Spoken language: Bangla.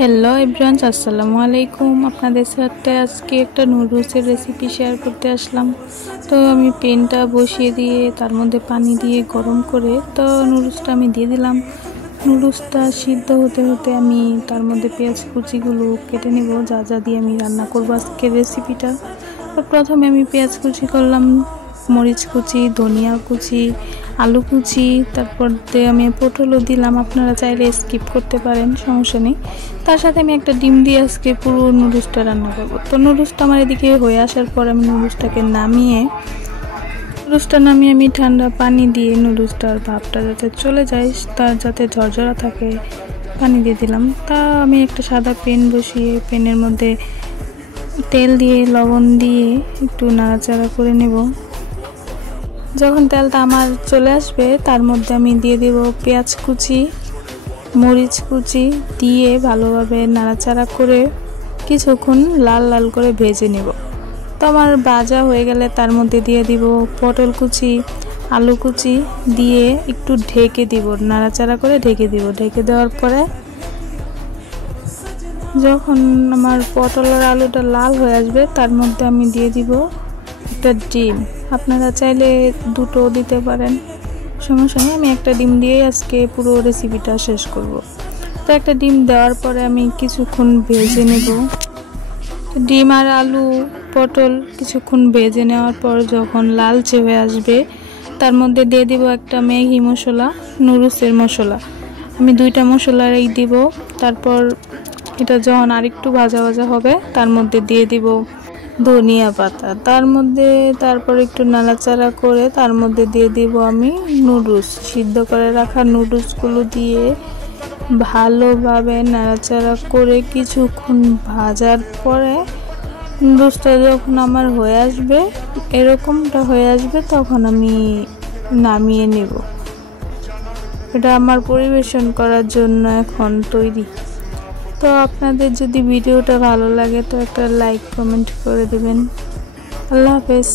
হ্যালো এভরিওয়ান, আসসালামু আলাইকুম। আপনাদের সাথে আজকে একটা নুডলসের রেসিপি শেয়ার করতে আসলাম। তো আমি প্যানটা বসিয়ে দিয়ে তার মধ্যে পানি দিয়ে গরম করে তো নুডলসটা আমি দিয়ে দিলাম। নুডলসটা সিদ্ধ হতে হতে আমি তার মধ্যে পেঁয়াজ কুচিগুলো কেটে নেব, যা যা দিয়ে আমি রান্না করবো আজকের রেসিপিটা। তো প্রথমে আমি পেঁয়াজ কুচি করলাম, মরিচ কুচি, ধনিয়া কুচি, আলু কুচি, তারপর আমি পটলও দিলাম। আপনারা চাইলে স্কিপ করতে পারেন, সমস্যা নেই। তার সাথে আমি একটা ডিম দিয়ে আজকে পুরো নুডলসটা রান্না করবো। তো নুডলসটা আমার এদিকে হয়ে আসার পর আমি নুডলসটা নামিয়ে আমি ঠান্ডা পানি দিয়ে নুডলসটার ভাবটা যাতে চলে যায়, তার যাতে ঝরঝরা থাকে পানি দিয়ে দিলাম। তা আমি একটা সাদা প্যান বসিয়ে প্যানের মধ্যে তেল দিয়ে লবণ দিয়ে একটু নাড়াচাড়া করে নেব। যখন তেলটা আমার চলে আসবে তার মধ্যে আমি দিয়ে দেব পেঁয়াজ কুচি, মরিচ কুচি দিয়ে ভালোভাবে নাড়াচাড়া করে কিছুক্ষণ লাল লাল করে ভেজে নেব। তো আমার ভাজা হয়ে গেলে তার মধ্যে দিয়ে দিব পটল কুচি, আলু কুচি দিয়ে একটু ঢেকে দিব, নাড়াচাড়া করে ঢেকে দিব। ঢেকে দেওয়ার পরে যখন আমার পটল আর আলুটা লাল হয়ে আসবে তার মধ্যে আমি দিয়ে দিব একটা ডিম। আপনারা চাইলে দুটো দিতে পারেন, সমস্যা নেই। আমি একটা ডিম দিয়েই আজকে পুরো রেসিপিটা শেষ করব। তো একটা ডিম দেওয়ার পরে আমি কিছুক্ষণ ভেজে নেব। ডিম আর আলু পটল কিছুক্ষণ ভেজে নেওয়ার পর যখন লালচে হয়ে আসবে তার মধ্যে দিয়ে দিব একটা ম্যাগি মশলা, নুডলসের মশলা। আমি দুইটা মশলাই দিব। তারপর এটা যখন আরেকটু ভাজা ভাজা হবে তার মধ্যে দিয়ে দিব ধনিয়া পাতা। তারপর একটু নাড়াচাড়া করে তার মধ্যে দিয়ে দিব আমি নুডলস, সিদ্ধ করে রাখা নুডলসগুলো দিয়ে ভালোভাবে নাড়াচাড়া করে কিছুক্ষণ ভাজার পরে নুডলসটা যখন আমার হয়ে আসবে, এরকমটা হয়ে আসবে, তখন আমি নামিয়ে নেব। এটা আমার পরিবেশন করার জন্য এখন তৈরি। তো আপনাদের যদি ভিডিওটা ভালো লাগে তো একটা লাইক কমেন্ট করে দেবেন। আল্লাহ হাফেজ।